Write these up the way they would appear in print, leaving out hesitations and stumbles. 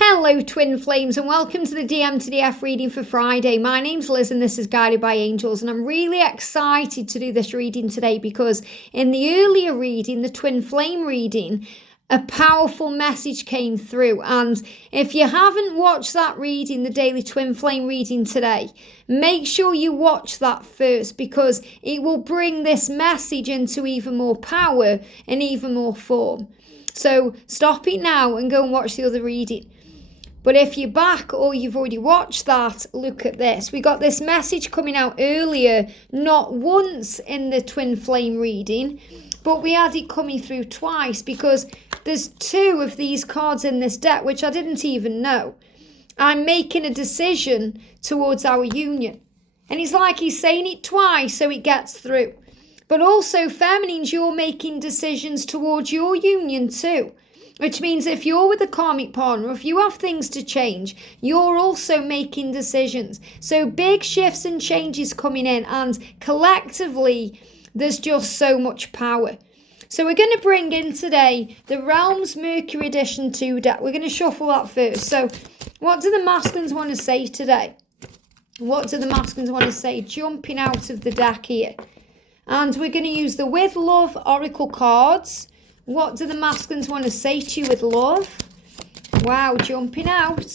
Hello twin flames and welcome to the DM to DF reading for Friday. My name's Liz and this is Guided by Angels, and I'm really excited to do this reading today because in the earlier reading, the twin flame reading, a powerful message came through, and if you haven't watched that reading, the daily twin flame reading today, make sure you watch that first because it will bring this message into even more power and even more form. So stop it now and go and watch the other reading. But if you're back or you've already watched that, look at this. We got this message coming out earlier, not once in the twin flame reading, but we had it coming through twice because there's two of these cards in this deck, which I didn't even know. I'm making a decision towards our union. And it's like he's saying it twice so it gets through. But also, feminines, you're making decisions towards your union too. Which means if you're with a karmic partner, if you have things to change, you're also making decisions. So big shifts and changes coming in, and collectively, there's just so much power. So we're going to bring in today the Realms Mercury Edition 2 deck. We're going to shuffle that first. So what do the masculines want to say today? What do the masculines want to say? Jumping out of the deck here. And we're going to use the With Love Oracle cards. What do the masculines want to say to you with love? Wow, jumping out.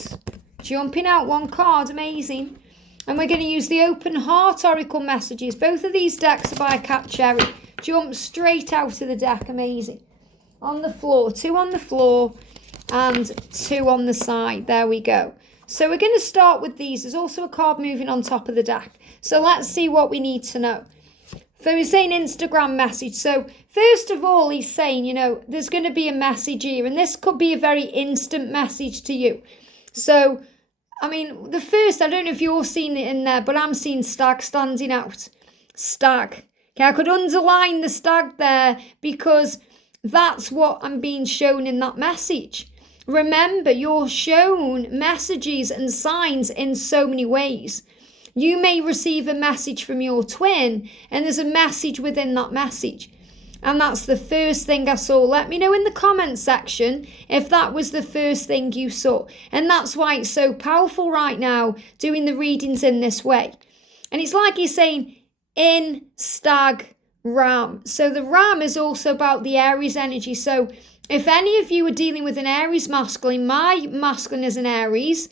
Jumping out one card, amazing. And we're going to use the Open Heart Oracle messages. Both of these decks are by Cat Cherry. Jump straight out of the deck, amazing. On the floor, two on the floor and two on the side. There we go. So we're going to start with these. There's also a card moving on top of the deck. So let's see what we need to know. So he's saying Instagram message. So first of all, he's saying, there's going to be a message here. And this could be a very instant message to you. So, the first, I don't know if you're seeing it in there, but I'm seeing stag standing out. Stag. Okay, I could underline the stag there because that's what I'm being shown in that message. Remember, you're shown messages and signs in so many ways. You may receive a message from your twin and there's a message within that message. And that's the first thing I saw. Let me know in the comments section if that was the first thing you saw. And that's why it's so powerful right now doing the readings in this way. And it's like he's saying in stag ram. So the ram is also about the Aries energy. So if any of you are dealing with an Aries masculine, my masculine is an Aries.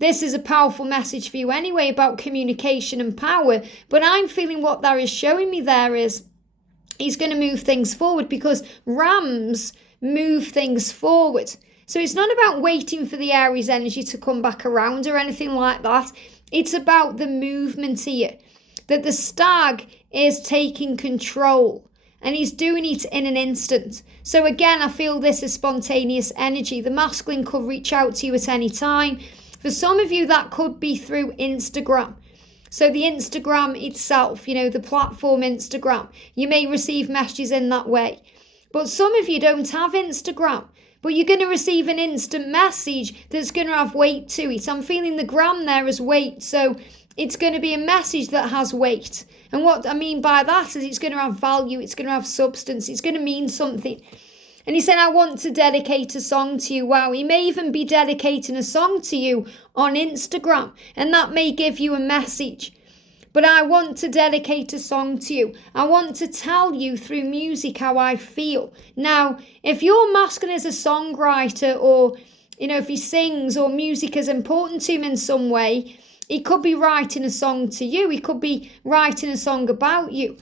This is a powerful message for you anyway about communication and power. But I'm feeling what that is showing me there is he's going to move things forward because rams move things forward. So it's not about waiting for the Aries energy to come back around or anything like that. It's about the movement here. That the stag is taking control and he's doing it in an instant. So again, I feel this is spontaneous energy. The masculine could reach out to you at any time. For some of you, that could be through Instagram. So the Instagram itself, the platform Instagram, you may receive messages in that way. But some of you don't have Instagram, but you're going to receive an instant message that's going to have weight to it. I'm feeling the gram there as weight. So it's going to be a message that has weight. And what I mean by that is it's going to have value. It's going to have substance. It's going to mean something. And he said, I want to dedicate a song to you. Wow, he may even be dedicating a song to you on Instagram. And that may give you a message. But I want to dedicate a song to you. I want to tell you through music how I feel. Now, if your masculine is a songwriter or, if he sings or music is important to him in some way, he could be writing a song to you. He could be writing a song about you.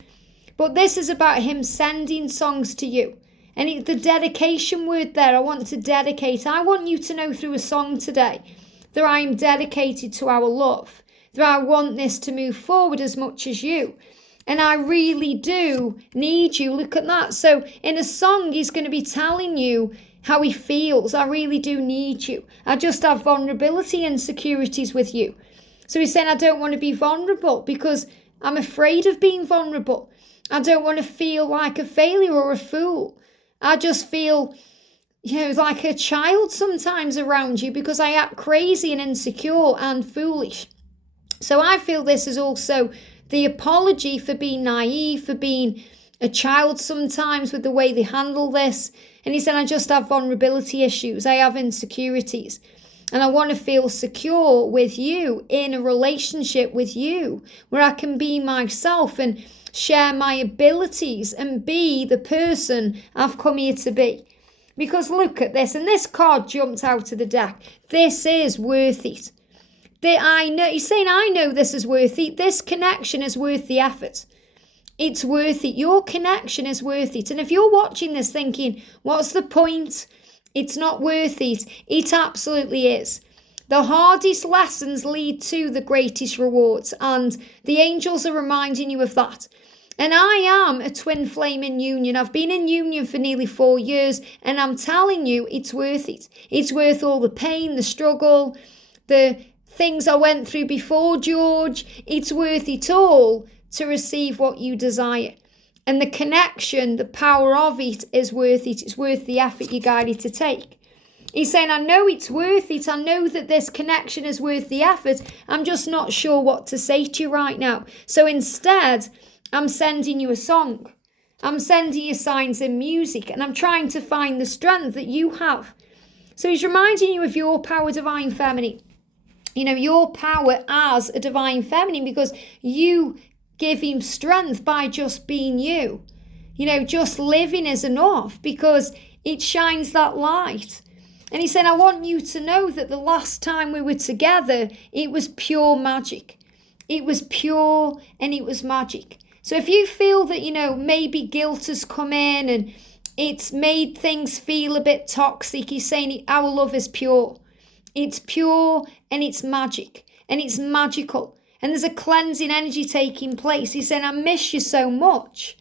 But this is about him sending songs to you. And the dedication word there, I want to dedicate. I want you to know through a song today that I am dedicated to our love. That I want this to move forward as much as you. And I really do need you. Look at that. So in a song, he's going to be telling you how he feels. I really do need you. I just have vulnerability and insecurities with you. So he's saying, I don't want to be vulnerable because I'm afraid of being vulnerable. I don't want to feel like a failure or a fool. I just feel, like a child sometimes around you because I act crazy and insecure and foolish. So I feel this is also the apology for being naive, for being a child sometimes with the way they handle this. And he said, I just have vulnerability issues. I have insecurities. And I want to feel secure with you, in a relationship with you, where I can be myself and share my abilities and be the person I've come here to be. Because look at this, and this card jumped out of the deck. This is worth it. I know, he's saying, I know this is worth it. This connection is worth the effort. It's worth it. Your connection is worth it. And if you're watching this thinking, what's the point? It's not worth it. It absolutely is. The hardest lessons lead to the greatest rewards. And the angels are reminding you of that. And I am a twin flame in union. I've been in union for nearly 4 years. And I'm telling you, it's worth it. It's worth all the pain, the struggle, the things I went through before George. It's worth it all to receive what you desire. And the connection, the power of it is worth it. It's worth the effort you're guided to take. He's saying, I know it's worth it. I know that this connection is worth the effort. I'm just not sure what to say to you right now. So instead, I'm sending you a song. I'm sending you signs and music. And I'm trying to find the strength that you have. So he's reminding you of your power, divine feminine. You know, your power as a divine feminine, because you give him strength by just being you. You know, just living is enough because it shines that light. And he said, I want you to know that the last time we were together, it was pure magic. It was pure and it was magic. So if you feel that, you know, maybe guilt has come in and it's made things feel a bit toxic, he's saying our love is pure. It's pure and it's magic and it's magical. And there's a cleansing energy taking place. He's saying, I miss you so much.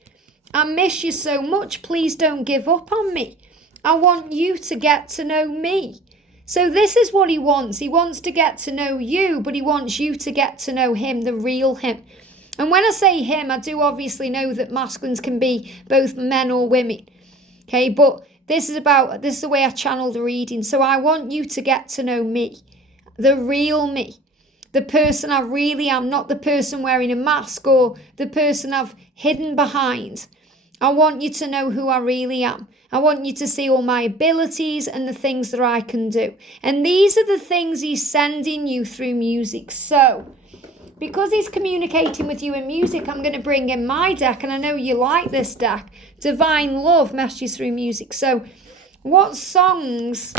I miss you so much. Please don't give up on me. I want you to get to know me. So this is what he wants. He wants to get to know you, but he wants you to get to know him, the real him. And when I say him, I do obviously know that masculines can be both men or women. Okay, but this is the way I channel the reading. So I want you to get to know me, the real me. The person I really am, not the person wearing a mask or the person I've hidden behind. I want you to know who I really am. I want you to see all my abilities and the things that I can do. And these are the things he's sending you through music. So, because he's communicating with you in music, I'm going to bring in my deck. And I know you like this deck. Divine Love Messages Through Music. So, what songs,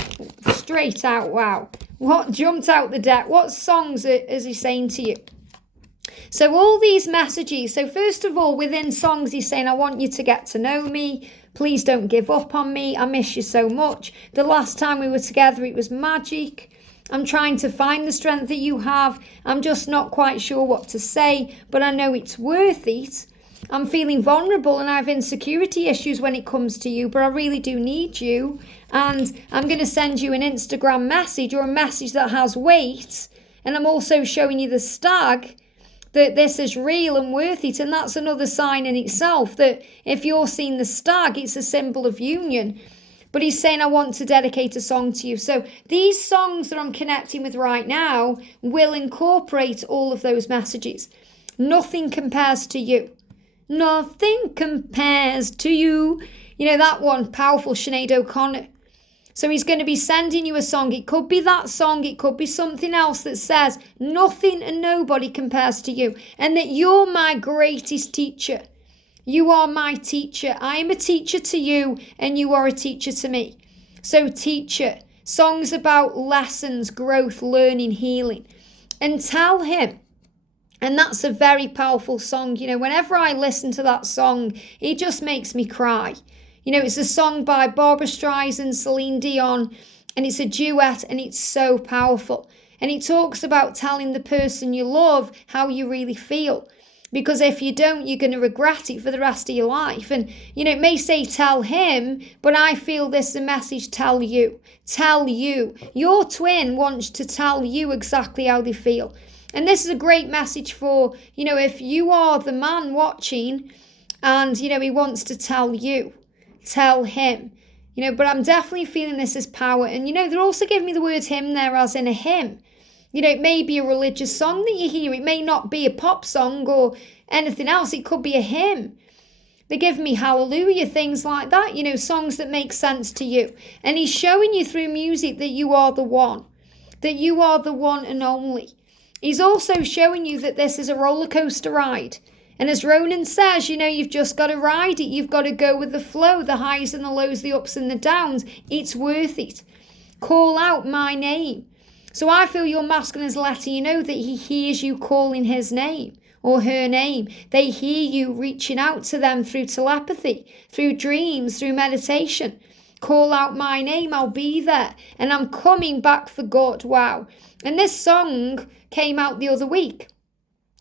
straight out, wow. What jumped out the deck? What songs is he saying to you? So all these messages. So first of all, within songs, he's saying, I want you to get to know me. Please don't give up on me. I miss you so much. The last time we were together, it was magic. I'm trying to find the strength that you have. I'm just not quite sure what to say, but I know it's worth it. I'm feeling vulnerable and I have insecurity issues when it comes to you, but I really do need you. And I'm going to send you an Instagram message or a message that has weight. And I'm also showing you the stag, that this is real and worth it. And that's another sign in itself that if you're seeing the stag, it's a symbol of union. But he's saying, I want to dedicate a song to you. So these songs that I'm connecting with right now will incorporate all of those messages. Nothing compares to you. Nothing compares to you. You know that one, powerful Sinead O'Connor. So he's going to be sending you a song. It could be that song. It could be something else that says nothing and nobody compares to you. And that you're my greatest teacher. You are my teacher. I am a teacher to you and you are a teacher to me. So teacher, songs about lessons, growth, learning, healing. And tell him. And that's a very powerful song. You know, whenever I listen to that song, it just makes me cry. You know, it's a song by Barbra Streisand, Celine Dion, and it's a duet and it's so powerful. And it talks about telling the person you love how you really feel. Because if you don't, you're going to regret it for the rest of your life. And, you know, it may say tell him, but I feel this is a message, tell you. Tell you. Your twin wants to tell you exactly how they feel. And this is a great message for, you know, if you are the man watching and, you know, he wants to tell you, tell him, you know, but I'm definitely feeling this as power. And, you know, they're also giving me the word hymn there as in a hymn. You know, it may be a religious song that you hear. It may not be a pop song or anything else. It could be a hymn. They give me hallelujah, things like that, you know, songs that make sense to you. And he's showing you through music that you are the one. that you are the one and only. He's also showing you that this is a roller coaster ride. And as Ronan says, you've just got to ride it. You've got to go with the flow, the highs and the lows, the ups and the downs. It's worth it. Call out my name. So I feel your masculine is letting you know that he hears you calling his name or her name. They hear you reaching out to them through telepathy, through dreams, through meditation. Call out my name, I'll be there. And I'm coming back for good. Wow. And this song came out the other week.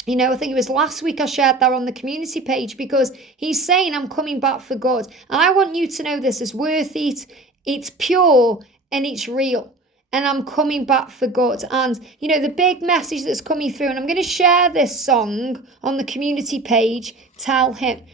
I think it was last week I shared that on the community page, because he's saying I'm coming back for good. And I want you to know this is worth it. It's pure and it's real. And I'm coming back for good. And, the big message that's coming through, and I'm going to share this song on the community page, Tell Him.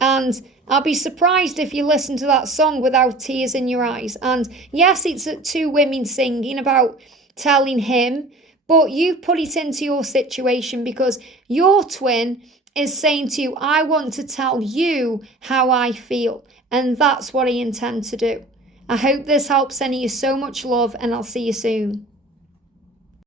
And I'll be surprised if you listen to that song without tears in your eyes. And yes, it's two women singing about telling him, but you put it into your situation, because your twin is saying to you, I want to tell you how I feel. And that's what I intend to do. I hope this helps. Sending you so much love, and I'll see you soon.